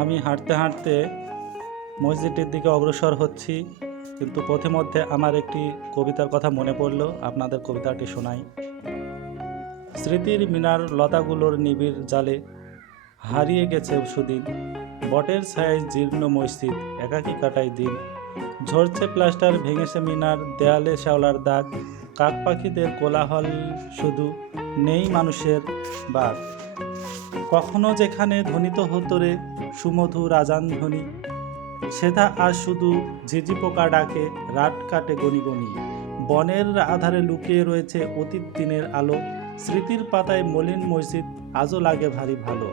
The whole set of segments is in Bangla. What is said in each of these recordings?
আমি হাঁটতে হাঁটতে মসজিদটির দিকে অগ্রসর হচ্ছি, কিন্তু পথে মধ্যে আমার একটি কবিতার কথা মনে পড়ল। আপনাদের কবিতাটি শোনাই। স্মৃতির মিনার লতাগুলোর নিবিড় জালে হারিয়ে গেছে সুদিন, বটের ছায়ায় জীর্ণ মসজিদ একাকী কাটাই দিন। ঝরছে প্লাস্টার, ভেঙেছে মিনার, দেয়ালে শ্যাওলার দাগ, কাক পাখিদের কোলাহল শুধু, নেই মানুষের বাগ। কখনো যেখানে ধ্বনিত হতো রে সুমধুর আজান ধ্বনি, সেটা আজ শুধু ঝিঝি পোকা ডাকে, রাত কাটে গনি গনি। বনের আধারে লুকিয়ে রয়েছে অতীত দিনের আলো, স্মৃতির পাতায় মলিন মসজিদ আজও লাগে ভারী ভালো।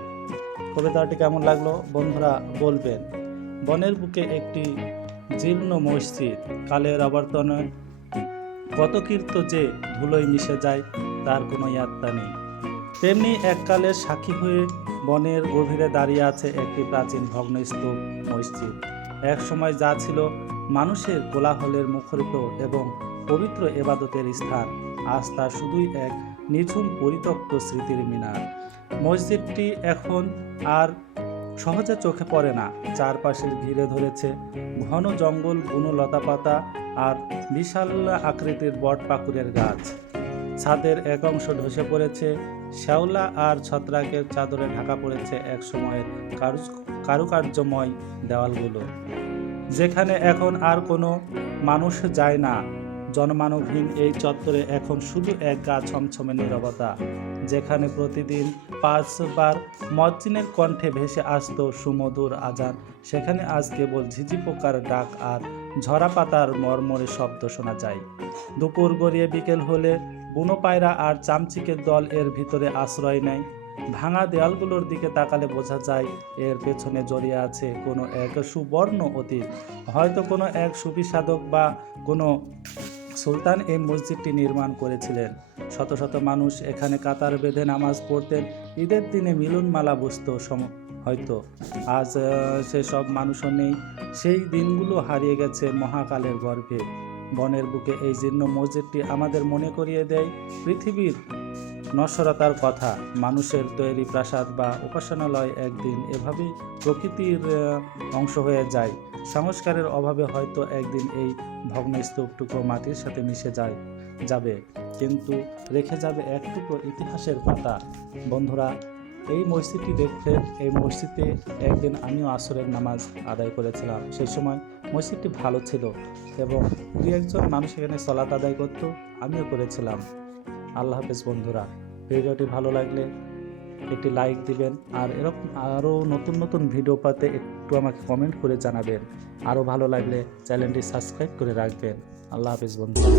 কবিতাটি কেমন লাগলো বন্ধুরা বলবেন। বনের বুকে একটি জীর্ণ মসজিদ, কালের আবর্তনে কত কীর্ত যে ধুলোয় মিশে যায়, তার কোনো ইয়াত্তা নেই। তেমনি এককালের সাক্ষী হয়ে বনের গভীরে দাঁড়িয়ে আছে একটি প্রাচীন ভগ্নস্তূপ মসজিদ। এক সময় যা ছিল মানুষের কোলাহলের মুখরিত এবং পবিত্র এবাদতের স্থান, আজ তা শুধুই এক নিঝুম পরিত্যক্ত স্মৃতির মিনার। মসজিদটি এখন আর সহজে চোখে পড়ে না। চারপাশে ঘিরে ধরেছে ঘন জঙ্গল, বুনো লতাপাতা আর বিশাল আকৃতির বট পাকুড়ের গাছ। ছাদের এক অংশ ধসে পড়েছে, শ্যাওলা আর ছত্রাকের চাদরে ঢাকা পড়েছে এক সময়ের কারুকার্যময় দেওয়ালগুলো, যেখানে এখন আর কোনো মানুষ যায় না। জনমানবহীন এই চত্বরে এখন শুধু এক গা ছমছমে নীরবতা। যেখানে প্রতিদিন 5 বার মজ্জিনের কণ্ঠে ভেসে আসতো সুমধুর আজান, সেখানে আজ কেবল ঝিঝি পোকার ডাক আর ঝরা পাতার মর্মরে শব্দ শোনা যায়। দুপুর গড়িয়ে বিকেল হলে বুনো পায়রা আর চামচিকের দল এর ভিতরে আশ্রয় নেয়। ভাঙা দেয়ালগুলোর দিকে তাকালে বোঝা যায় এর পেছনে জড়িয়ে আছে কোনো এক সুবর্ণ অতীত। হয়তো কোনো এক সুফি সাধক বা কোনো সুলতান এই মসজিদটি নির্মাণ করেছিলেন। শত শত মানুষ এখানে কাতার বেঁধে নামাজ পড়তেন, ঈদের দিনে মিলনমালা বসত। হয়তো আজ সেসব মানুষও নেই, সেই দিনগুলো হারিয়ে গেছে মহাকালের গর্ভে। বনের বুকে এই জীর্ণ মসজিদটি আমাদের মনে করিয়ে দেয় পৃথিবীর নশ্বরতার কথা। মানুষের তৈরি প্রাসাদ বা উপাসনালয় একদিন এভাবেই প্রকৃতির অংশ হয়ে যায়। সংস্কারের অভাবে হয়তো একদিন এই ভগ্নস্তূপটুকু মাটির সাথে মিশে যাবে, কিন্তু রেখে যাবে এক টুকরো ইতিহাসের পাতা। বন্ধুরা, এই মসজিদটি দেখতে, এই মসজিদে একদিন আমিও আসরের নামাজ আদায় করেছিলাম। সেই সময় মসজিদটি ভালো ছিল এবং দু একজন মানুষ এখানে সালাত আদায় করত, আমিও করেছিলাম। আল্লাহ হাফেজ বন্ধুরা। ভিডিওটি ভালো লাগলে একটি লাইক দিবেন, আর এরকম আরও নতুন নতুন ভিডিও পেতে একটু আমাকে কমেন্ট করে জানাবেন। আরও ভালো লাগলে চ্যানেলটি সাবস্ক্রাইব করে রাখবেন। আল্লাহ হাফেজ বন্ধুরা।